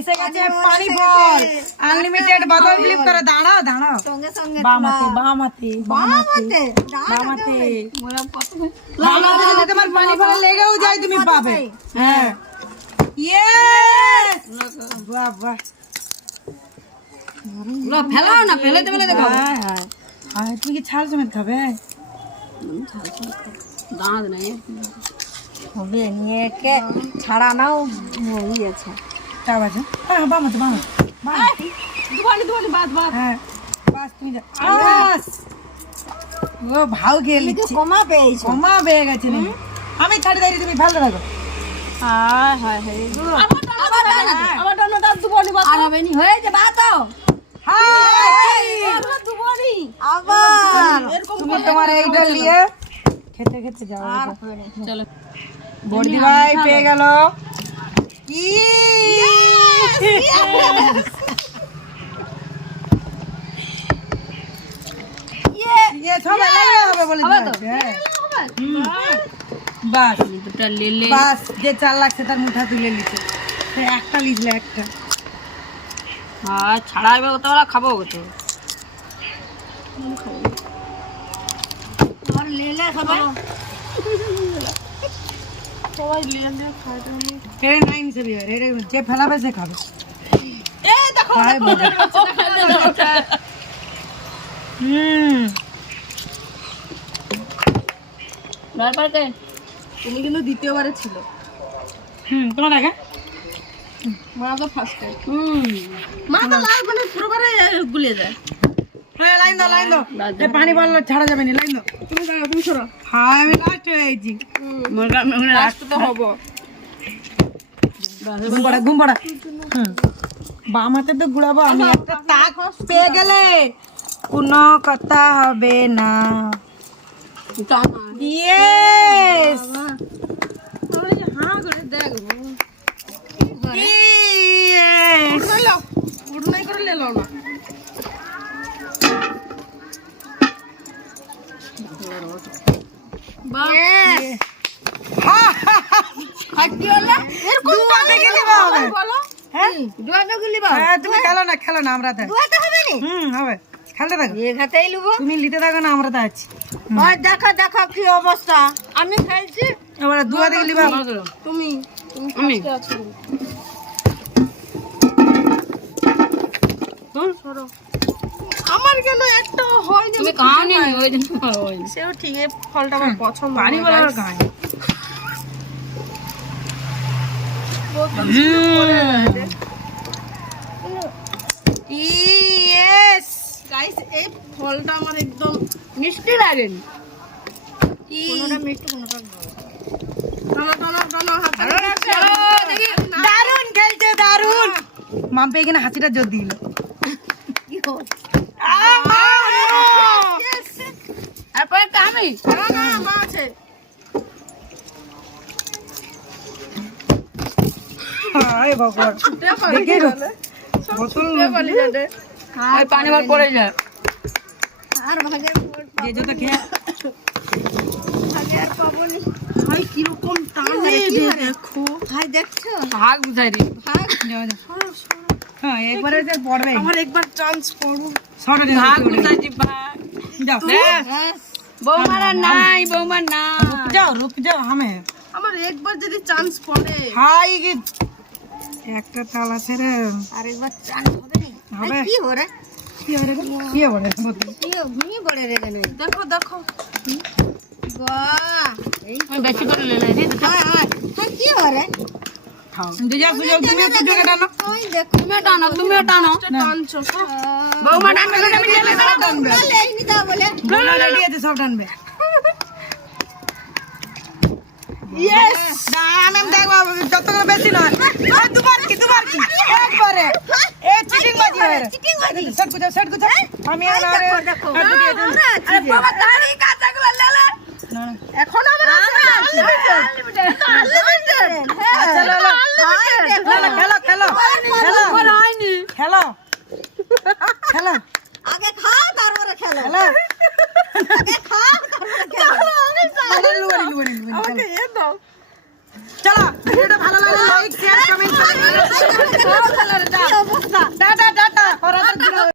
এসে গেছে পানি বল আনলিমিটেড বোতল ফ্লিপ করে দাঁড়াও দাঁড়াও সঙ্গে সঙ্গে বামাতে বামাতে বামাতে বামাতে বামাতে তোমার পানি ফলে লেগেও যায় তুমি পাবে হ্যাঁ ইয়েস বাহ বাহ ফেলাও না, ফেলে দেবে দেখো। হ্যাঁ তুমি কি ছাল সমেত খাবে দাঁত নাই হবে নিয়ে কে ছাড়া নাও ইয়েছে তা বাজে হ্যাঁ বামাতে বামাতে দুবানি দুবানি বাদ বাদ হ্যাঁ বাস তুমি যা বাস ও ভাও গেলি কমা পেয়েছো কমা পেয়ে গেছে আমি ছাড়ি দাঁড়িয়ে তুমি ভালো রাখো হায় হায় হায় আবার ডানা দাও দুবানি বাদ আর হবে নি হয়ে যে বাদ দাও হাই দুবানি আবার তুমি তোমার এইটা নিয়ে খেতে খেতে যাও চলো বড়দি ভাই পেয়ে গেল কি ইয়ে সবাই লাগা হবে বলে দিচ্ছি হ্যাঁ বাস দুটা লেলে বাস যে 4 লাগছে তার মুঠা তুলে নিচ্ছে সে একটা লিখলে একটা হ্যাঁ ছাড়াইবে কত ওরা খাবো কত আর লেলে খাবো সবাই লেলে খাইতে হবে এর নাইন সে বিয়ার এর যে ফেলাবে সে খাবে এই দেখো খায় বলে বারবারতে তুমি কিন্তু দ্বিতীয়বারে ছিল তোমার দেখা মা তো ফার্স্টে মা তো লাল মানে পুরোবারে গুলিয়ে যায় হ্যাঁ লাইন দাও এই পানি বল ছাড়া যাবে না লাইন দাও তুমি যাও তুমি সরো হ্যাঁ আমি লাস্ট হয়ে গেছি লাস্ট তো হবো ঘুম পড়া বামাতে তো ঘুরাবো আমি একটা তাক পেয়ে গেলে কোনো কথা হবে না ইয়েস হ্যাঁ করে দেখবো ইয়েস উঠনাই করে লেলো না খাটি হলো এরকম দুয়াতে গেলে হবে বলো হ্যাঁ দুয়াতে গুলি বাবা হ্যাঁ তুমি খেলো না আমরা তো দুয়াতে হবে নি হবে খেলতে থাকো এ খাতেই লুবো তুমি নিতে থাকো না আমরা তো আছি ওই দেখো দেখো কি অবস্থা আমি খেলছি এবার দুয়াতে গেলি বাবা তুমি তুমি ফার্স্টে আছো সরো আমার কেন একটা হয় না তুমি কাহানি ওই দিন হয় সেও ঠিক এই ফলটা আমার পছন্দ পানি বলা আর কাজ ইয়েস গাইস এই ফলটা আমার একদম মিষ্টি লাগে কোনটা মিষ্টি কোনটা দারুন খেলছে দারুন মাম পেয়ে কিনা হাসিটা জোর দিল তারপরে আমি না মা আছে হায় ভগবান দেখে বোতল আর পানি বার পড়ে যায় আর ভাগের যে যত খেয়ে ভাগের পাবনি ভাই কি রকম টানে দেখো ভাই দেখছো ভাগ বুঝাই রে ভাগ যাও হ্যাঁ একবারে যে পড়বে আমার একবার চান্স করো শর্ট ভাগ বুঝাই দি ভাগ যাও বৌমারা নাই বৌমা না रुक जाओ हमें আমার একবার যদি চান্স পড়ে হাই কি একটা তাল আছে রে আরেকবার চান্স হবে না হবে কি হরে কি হবে কি হবে কি ভূমি পড়ে রে জানো দেখো দেখো বাহ এই বেশি করে লে রে হ্যাঁ হ্যাঁ কি হরে খাও দিজা সুযোগ তুমি একটু ঢেকে টানো ওই দেখো তুমি টানো টানছো বৌমা টানবে আমি লে টানবে লে নিতা বলে বলা রেডি আছে সব টানবে ইয়েস না আমি দেখো যত করে বেশি নয় দুবার কি একবারে এ চিটিং বাজি সেট কুছ আমি আর দেখো আরে বাবা দাঁড়ি কাঁচাগুলো লেলে এখন আমরা আনলিমিটেড খেলো আগে খা তারপরে খেলো খেলো আগে